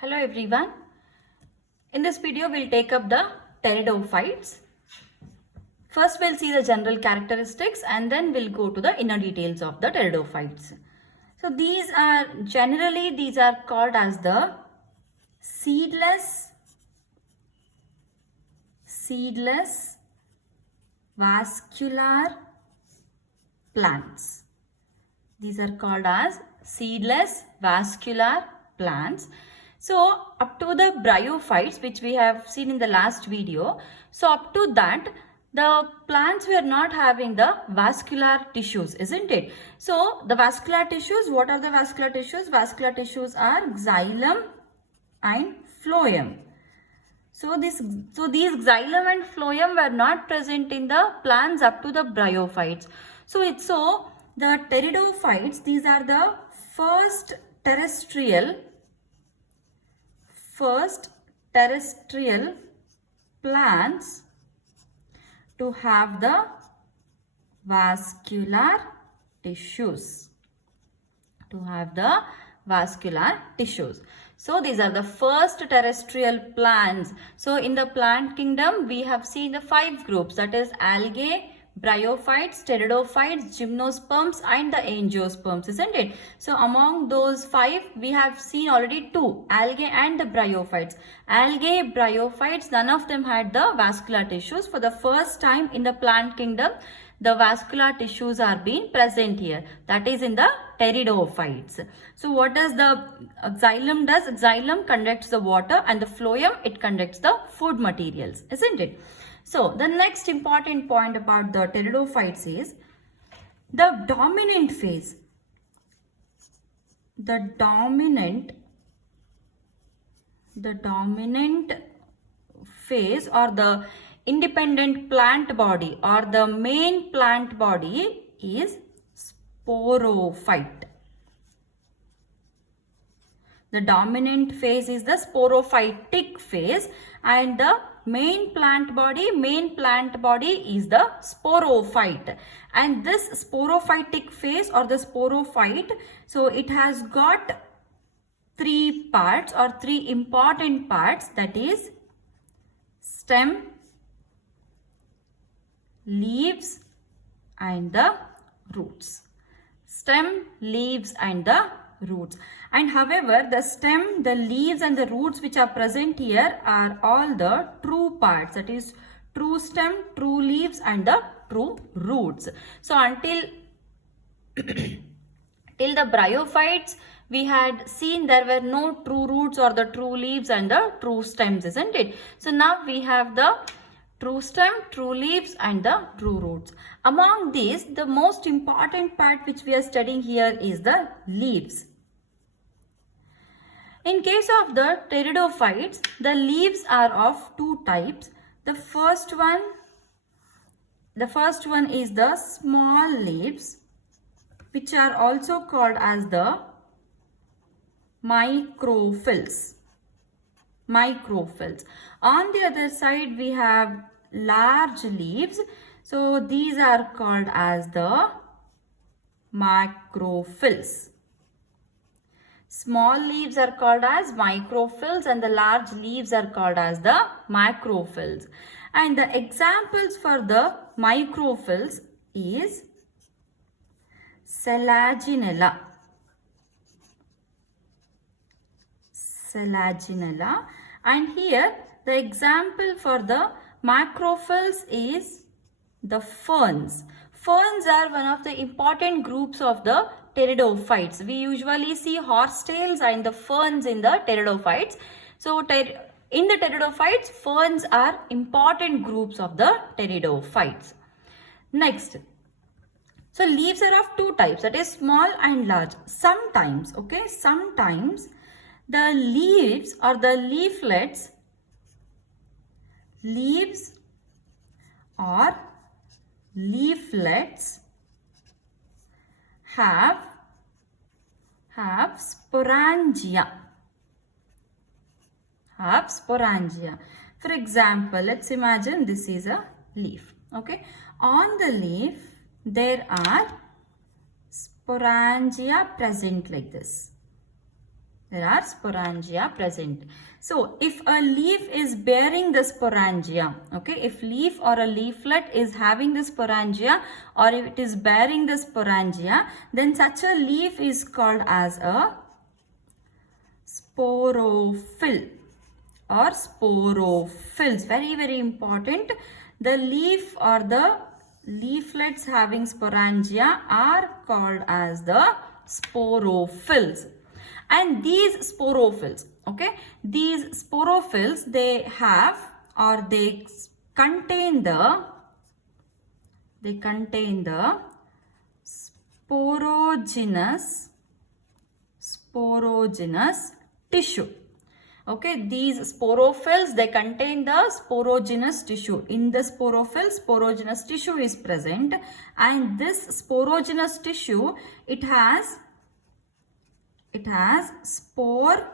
Hello everyone. In this video we'll take up the pteridophytes. First we'll see the general characteristics and then we'll go to the inner details of the pteridophytes. So these are called as the seedless vascular plants. These are called as seedless vascular plants. So up to the bryophytes, which we have seen in the last video, so up to that the plants were not having the vascular tissues, isn't it? So the vascular tissues, what are the vascular tissues? Vascular tissues are xylem and phloem. So these xylem and phloem were not present in the plants up to the bryophytes. So the pteridophytes, these are the first terrestrial plants to have the vascular tissues. So these are the first terrestrial plants. So in the plant kingdom, we have seen the 5 groups, that is algae, bryophytes, pteridophytes, gymnosperms and the angiosperms, isn't it? So among those 5, we have seen already 2, algae and the bryophytes. Algae, bryophytes, none of them had the vascular tissues. For the first time in the plant kingdom, the vascular tissues are being present here. That is in the pteridophytes. So what does the xylem does? Xylem conducts the water and the phloem, it conducts the food materials, isn't it? So the next important point about the pteridophytes is the dominant phase. The dominant phase or the independent plant body or the main plant body is sporophyte. The dominant phase is the sporophytic phase and the main plant body is the sporophyte. And this sporophytic phase or the sporophyte, so it has got 3 parts or 3 important parts, that is stem, leaves and the roots. Stem, leaves and the roots. And however, the stem, the leaves and the roots which are present here are all the true parts, that is true stem, true leaves and the true roots. So until till the bryophytes, we had seen there were no true roots or the true leaves and the true stems, isn't it? So now we have the true stem, true leaves and the true roots. Among these, the most important part which we are studying here is the leaves. In case of the pteridophytes, the leaves are of 2 types. The first one is the small leaves, which are also called as the microphylls. On the other side, we have large leaves. So these are called as the macrophylls. Small leaves are called as microphylls and the large leaves are called as the macrophylls. And the examples for the microphylls is Selaginella. And here the example for the macrophylls is the ferns. Ferns are one of the important groups of the pteridophytes. We usually see horsetails and the ferns in the pteridophytes. So in the pteridophytes, ferns are important groups of the pteridophytes. Next, so leaves are of 2 types, that is small and large. Sometimes the leaves or the leaflets, have sporangia. For example, let's imagine this is a leaf. Okay, on the leaf there are sporangia present like this. There are sporangia present. So, if a leaf is bearing the sporangia, okay, if leaf or a leaflet is having the sporangia or if it is bearing the sporangia, then such a leaf is called as a sporophyll or sporophylls. Very, very important. The leaf or the leaflets having sporangia are called as the sporophylls. And these sporophylls, okay, these sporophylls, they have or they contain the sporogenous tissue. Okay, these sporophylls, they contain the sporogenous tissue. In the sporophyll, sporogenous tissue is present, and this sporogenous tissue, it has spore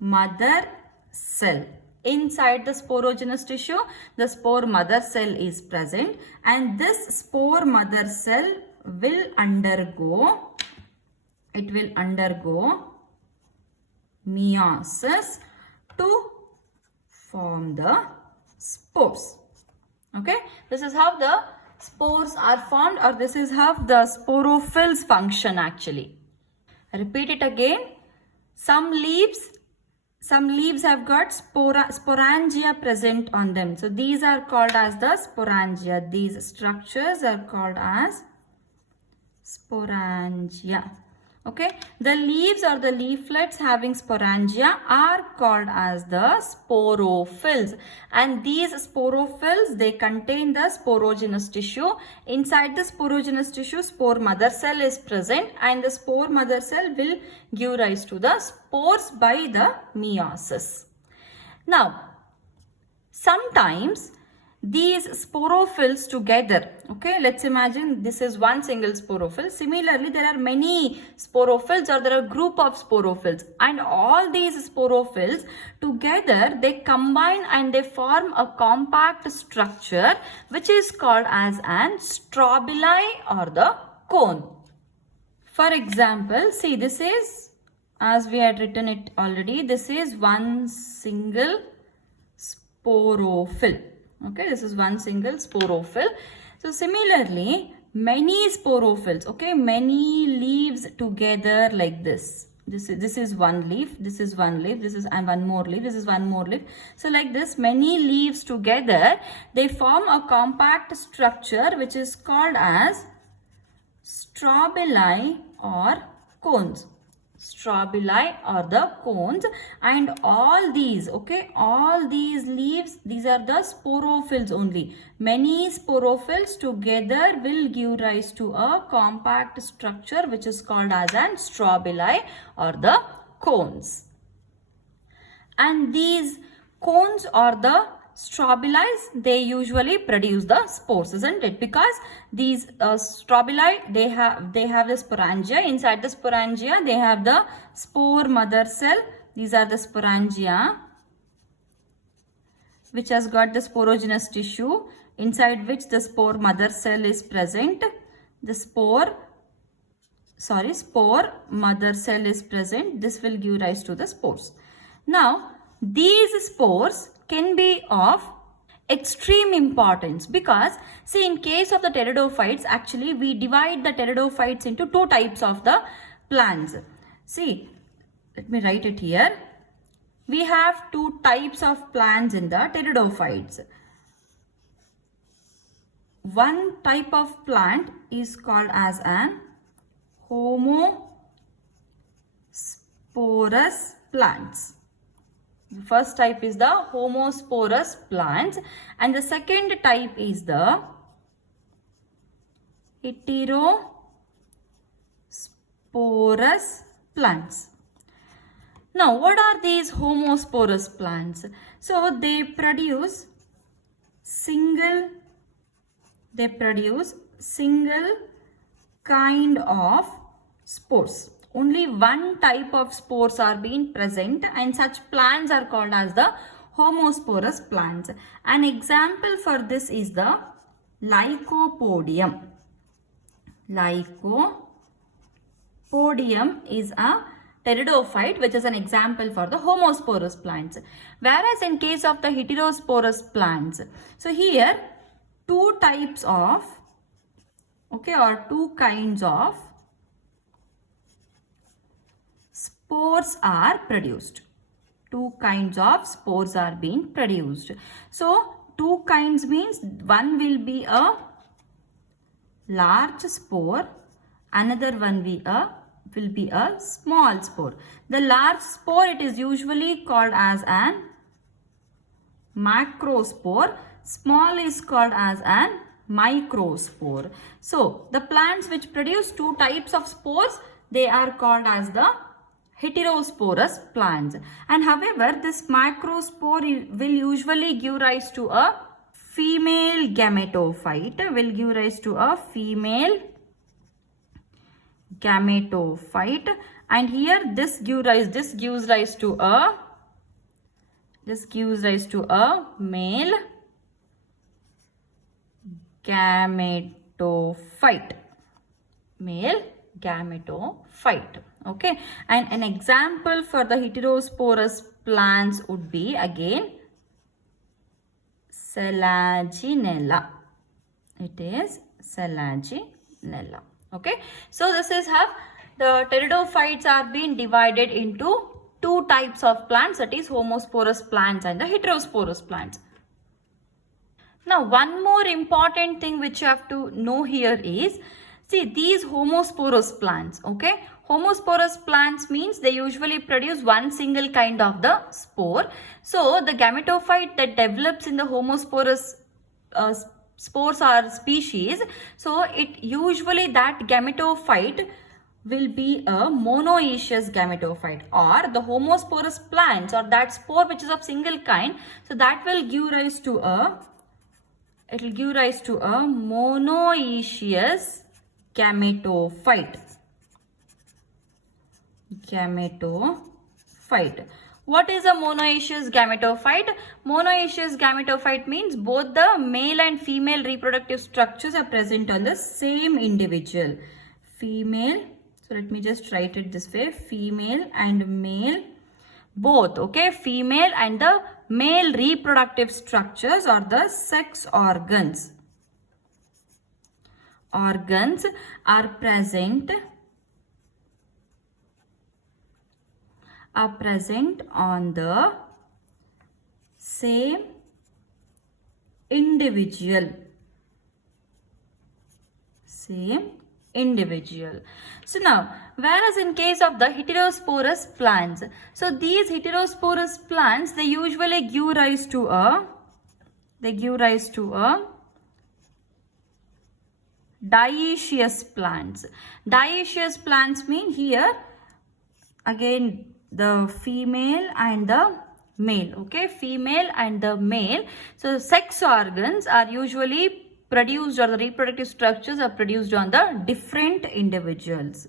mother cell. Inside the sporogenous tissue, the spore mother cell is present, and this spore mother cell will undergo meiosis to form the spores. Okay, this is how the spores are formed, or this is how the sporophylls function actually. Repeat it again. Some leaves have got sporangia present on them. So these are called as the sporangia. These structures are called as sporangia. Okay, the leaves or the leaflets having sporangia are called as the sporophylls, and these sporophylls, they contain the sporogenous tissue. Inside the sporogenous tissue, spore mother cell is present, and the spore mother cell will give rise to the spores by the meiosis. Now, sometimes these sporophylls together, okay, let's imagine this is one single sporophyll. Similarly, there are many sporophylls, or there are group of sporophylls, and all these sporophylls together, they combine and they form a compact structure which is called as an strobili or the cone. For example, see, this is, as we had written it already, this is one single sporophyll. Okay, this is one single sporophyll. So similarly, many sporophylls, okay, many leaves together like this. This is one leaf, this is one leaf, this is and one more leaf, this is one more leaf. So like this, many leaves together, they form a compact structure which is called as strobili or cones. Strobili or the cones, and all these, okay, all these leaves, these are the sporophylls only. Many sporophylls together will give rise to a compact structure which is called as an strobili or the cones. And these cones or the strobilis, they usually produce the spores, isn't it? Because these strobili, they have the sporangia. Inside the sporangia, they have the spore mother cell. These are the sporangia, which has got the sporogenous tissue, inside which the spore mother cell is present. The spore mother cell is present. This will give rise to the spores. Now, these spores can be of extreme importance because, see, in case of the pteridophytes, actually we divide the pteridophytes into two types of the plants. See, let me write it here. We have two types of plants in the pteridophytes. One type of plant is called as an homosporous plants. The first type is the homosporous plants, and the second type is the heterosporous plants. Now, what are these homosporous plants? So, they produce single kind of spores. Only one type of spores are being present, and such plants are called as the homosporous plants. An example for this is the Lycopodium. Lycopodium is a pteridophyte, which is an example for the homosporous plants. Whereas in case of the heterosporous plants, so here two types of, okay, or two kinds of spores are produced. Two kinds of spores are being produced. So two kinds means one will be a large spore, another one will be a small spore. The large spore, it is usually called as an macrospore. Small is called as an microspore. So the plants which produce two types of spores, they are called as the heterosporous plants. And however, this macrospore will usually give rise to a female gametophyte, will give rise to a female gametophyte, and here this gives rise to a male gametophyte, okay. And an example for the heterosporous plants would be again Selaginella. It is Selaginella. Okay, so this is how the pteridophytes are being divided into two types of plants, that is homosporous plants and the heterosporous plants. Now one more important thing which you have to know here is, see, these homosporous plants, okay, homosporous plants means they usually produce one single kind of the spore. So the gametophyte that develops in the homosporous spores or species, so it usually that gametophyte will be a monoecious gametophyte, or the homosporous plants or that spore which is of single kind, so that will give rise to a monoecious gametophyte. What is a monoecious gametophyte? Monoecious gametophyte means both the male and female reproductive structures are present on the same individual. Female, so let me just write it this way, female and male both, okay, female and the male reproductive structures or the sex organs are present on the same individual. So now, whereas in case of the heterosporous plants, so these heterosporous plants, they usually give rise to a dioecious plants. Dioecious plants mean here again the female and the male, okay, female and the male. So sex organs are usually produced, or the reproductive structures are produced on the different individuals.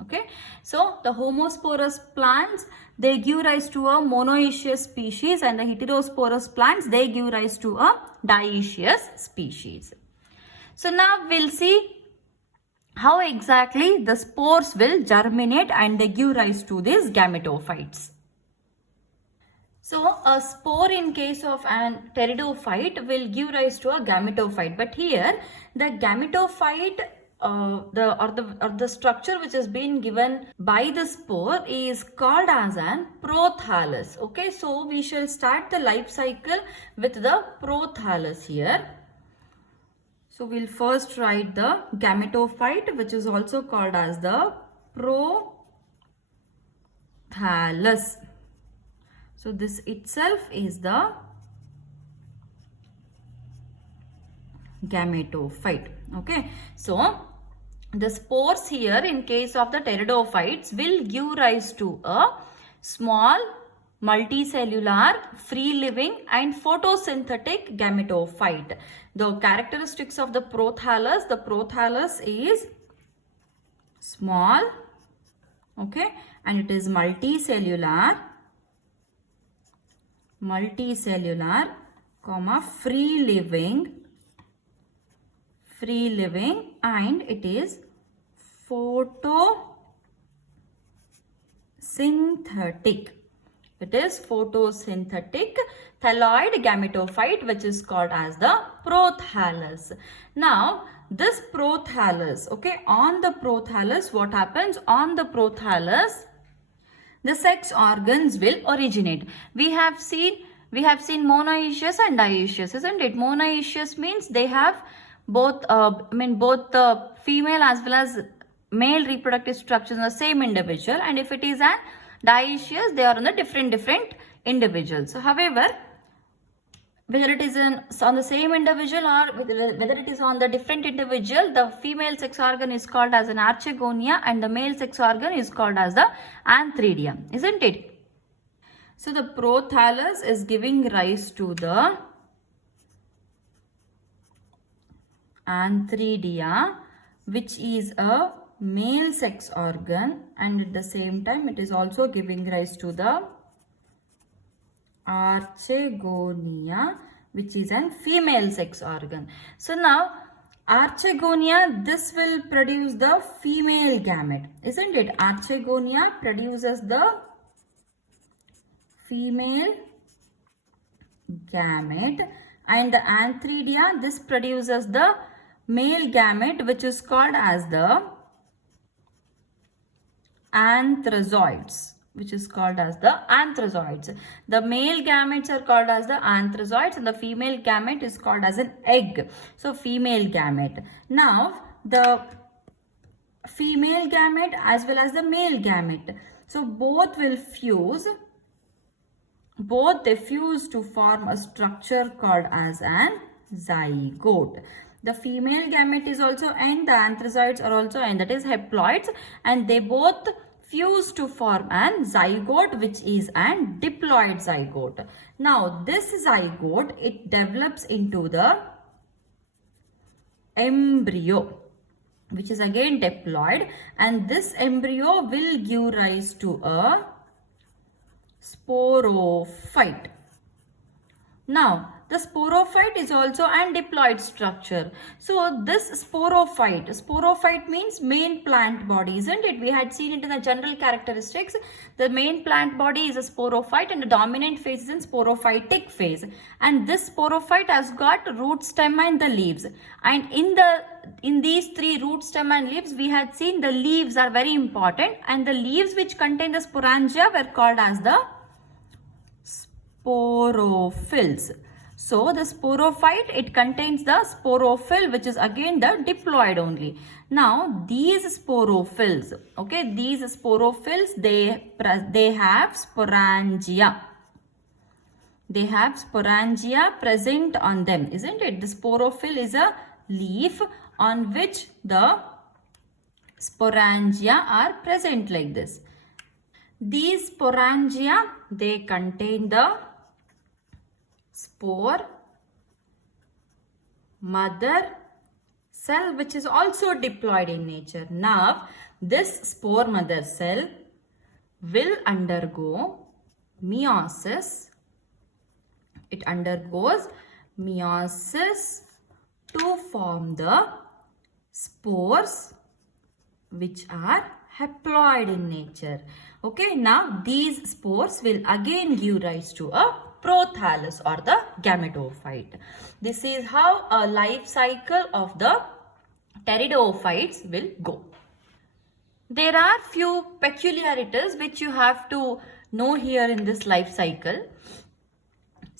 Okay, so the homosporous plants, they give rise to a monoecious species, and the heterosporous plants, they give rise to a dioecious species. So now we'll see how exactly the spores will germinate and they give rise to these gametophytes. So a spore in case of an pteridophyte will give rise to a gametophyte, but here the gametophyte the structure which has been given by the spore is called as an prothallus. Okay, so we shall start the life cycle with the prothallus here. So we'll first write the gametophyte, which is also called as the prothallus. So this itself is the gametophyte. Okay, so the spores here in case of the pteridophytes will give rise to a small multicellular, free-living and photosynthetic gametophyte. The characteristics of the prothallus is small, okay, and it is multicellular, free-living free living, and it is photosynthetic. It is photosynthetic thalloid gametophyte, which is called as the prothallus. Now, this prothallus, okay, on the prothallus, what happens? On the prothallus, the sex organs will originate. We have seen monoecious and dioecious, isn't it? Monoecious means they have both, both the female as well as male reproductive structures in the same individual, and if it is an dioecious, they are on the different individuals. So, however, whether it is on the same individual or whether it is on the different individual, the female sex organ is called as an archegonia and the male sex organ is called as the antheridia, isn't it? So, the prothallus is giving rise to the antheridia, which is a male sex organ, and at the same time it is also giving rise to the archegonia, which is a female sex organ. So now archegonia, this will produce the female gamete, isn't it? Archegonia produces the female gamete, and the antheridia, this produces the male gamete, which is called as the anthrazoids, The male gametes are called as the anthrazoids and the female gamete is called as an egg. So, female gamete. Now, the female gamete as well as the male gamete. So, both will fuse. Both they fuse to form a structure called as an zygote. The female gamete is also end, the anthrazoids are also end, that is haploids, and they both fuse to form an zygote, which is an diploid zygote. Now, this zygote, it develops into the embryo, which is again diploid, and this embryo will give rise to a sporophyte. Now, the sporophyte is also an diploid structure. So, this sporophyte means main plant body, isn't it? We had seen it in the general characteristics. The main plant body is a sporophyte and the dominant phase is in sporophytic phase. And this sporophyte has got root, stem and the leaves. And in these three, root, stem and leaves, we had seen the leaves are very important, and the leaves which contain the sporangia were called as the sporophylls. So, the sporophyte, it contains the sporophyll, which is again the diploid only. Now, these sporophylls, okay, they have sporangia. They have sporangia present on them, isn't it? The sporophyll is a leaf on which the sporangia are present like this. These sporangia, they contain the spore mother cell, which is also diploid in nature. Now, this spore mother cell will undergo meiosis. It undergoes meiosis to form the spores, which are haploid in nature. Okay, now these spores will again give rise to a prothallus or the gametophyte. This is how a life cycle of the pteridophytes will go. There are few peculiarities which you have to know here in this life cycle.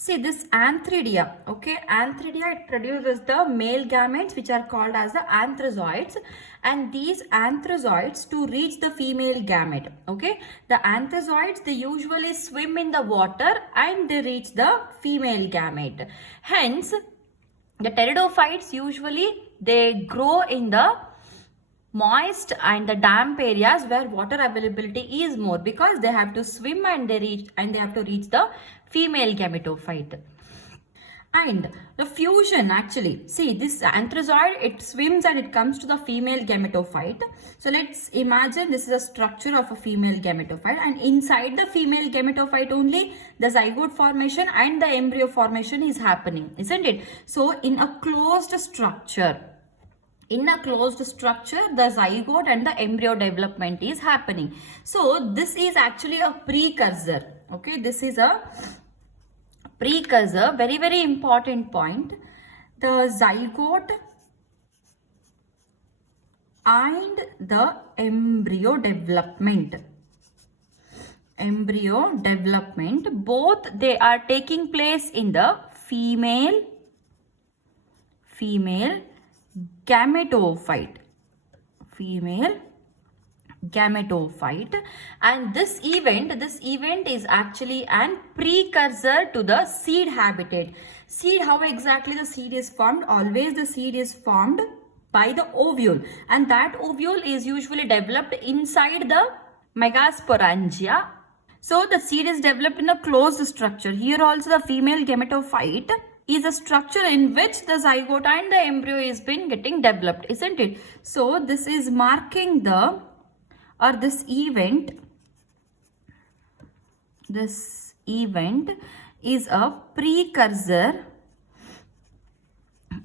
See this antheridia, okay, antheridia, it produces the male gametes which are called as the anthrazoids, and these anthrazoids to reach the female gamete, okay, the anthrazoids, they usually swim in the water and they reach the female gamete. Hence, the pteridophytes usually they grow in the moist and the damp areas where water availability is more, because they have to swim and they have to reach the female gametophyte. And the fusion, actually, see this anthrazoid, it swims and it comes to the female gametophyte. So let's imagine this is a structure of a female gametophyte, and inside the female gametophyte only the zygote formation and the embryo formation is happening, isn't it? So in a closed structure, In a closed structure, the zygote and the embryo development is happening. So this is actually a precursor. Okay, this is a precursor, very, very important point. The zygote and the embryo development. Embryo development, both they are taking place in the female gametophyte. Female gametophyte, and this event is actually an precursor to the seed habitat. Seed, how exactly the seed is formed? Always the seed is formed by the ovule, and that ovule is usually developed inside the megasporangia. So the seed is developed in a closed structure. Here also the female gametophyte is a structure in which the zygote and the embryo is been getting developed, isn't it? So this is marking the, or this event is a precursor.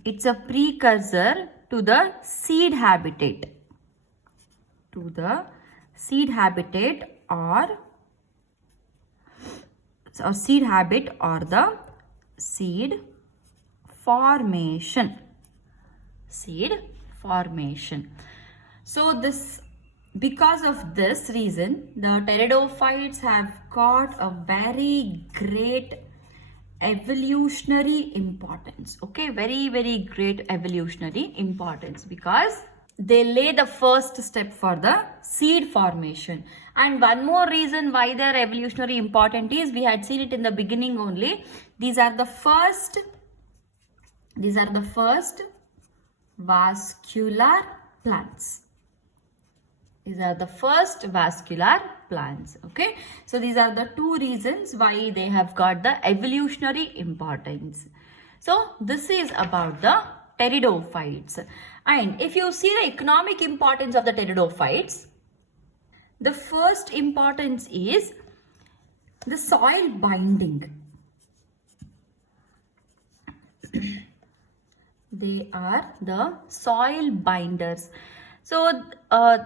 It's a precursor to the seed habitat. To the seed habitat or seed habit or the seed formation. Seed formation. So this, because of this reason, the pteridophytes have got a very great evolutionary importance. Okay, very, very great evolutionary importance, because they lay the first step for the seed formation. And one more reason why they are evolutionary important is, we had seen it in the beginning only, these are the first vascular plants. These are the first vascular plants. Okay, so these are the two reasons why they have got the evolutionary importance. So this is about the pteridophytes. And if you see the economic importance of the pteridophytes, the first importance is the soil binding. They are the soil binders. So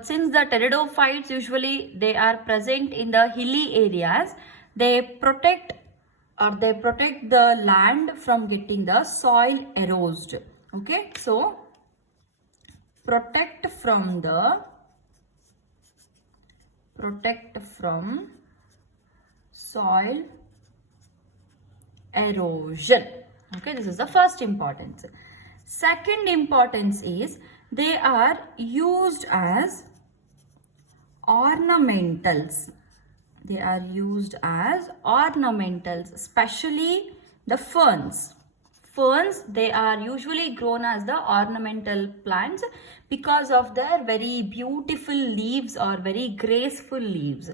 since the pteridophytes usually they are present in the hilly areas, they protect the land from getting the soil eroded. Okay, so protect from soil erosion. Okay, this is the first importance. Second importance is they are used as ornamentals. They are used as ornamentals, especially the ferns. Ferns, they are usually grown as the ornamental plants because of their very beautiful leaves or very graceful leaves.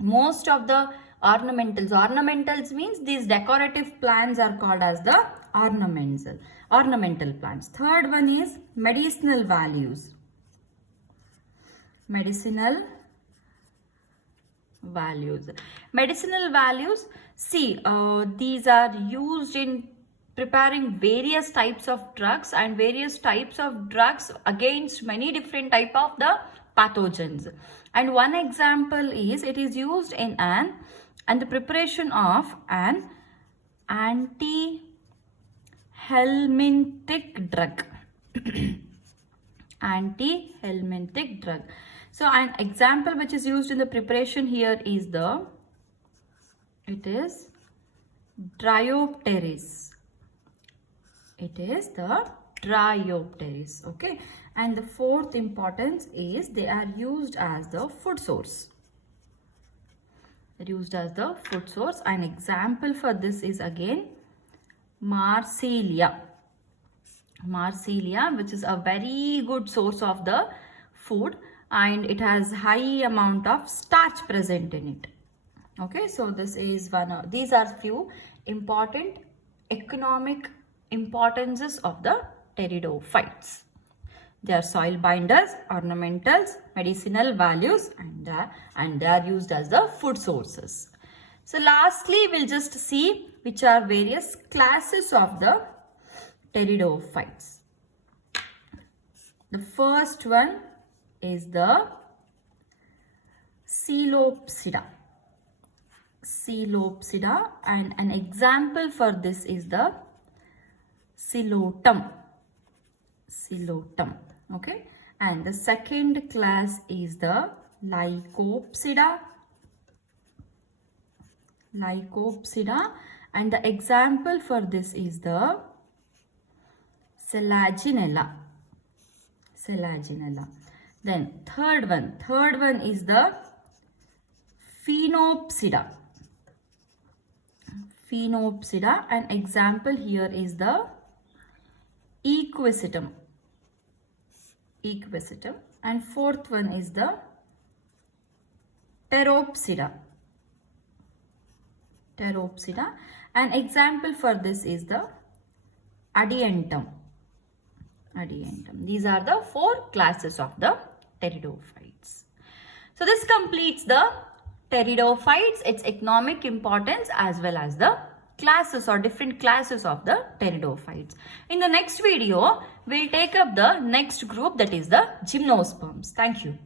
Most of the ornamentals means these decorative plants are called as the ornamental plants. Third one is medicinal values. Medicinal values, see, these are used in preparing various types of drugs, and various types of drugs against many different type of the pathogens. And one example is, it is used in the preparation of an anti-helminthic drug. Anti-helminthic drug. So an example which is used in the preparation here is it is Diopteris. It is the Diopteris. Okay, and the fourth importance is they are used as the food source. An example for this is again Marsilia, which is a very good source of the food, and it has high amount of starch present in it. Okay, so this is these are few important economic importances of the pteridophytes. They are soil binders, ornamentals, medicinal values, and they are used as the food sources. So lastly, we'll just see which are various classes of the pteridophytes. The first one is the Coelopsida. Coelopsida, and an example for this is the Coelotum. Coelotum. Okay. And the second class is the Lycopsida. Lycopsida, and the example for this is the Selaginella. Selaginella. Then third one is the Phenopsida. Phenopsida, and example here is the Equisetum. Equisetum, and fourth one is the Pteropsida. Pteropsida, and example for this is the Adiantum. Adiantum. These are the 4 classes of the pteridophytes. So this completes the pteridophytes, its economic importance, as well as the classes or different classes of the pteridophytes. In the next video, we'll take up the next group, that is the gymnosperms. Thank you.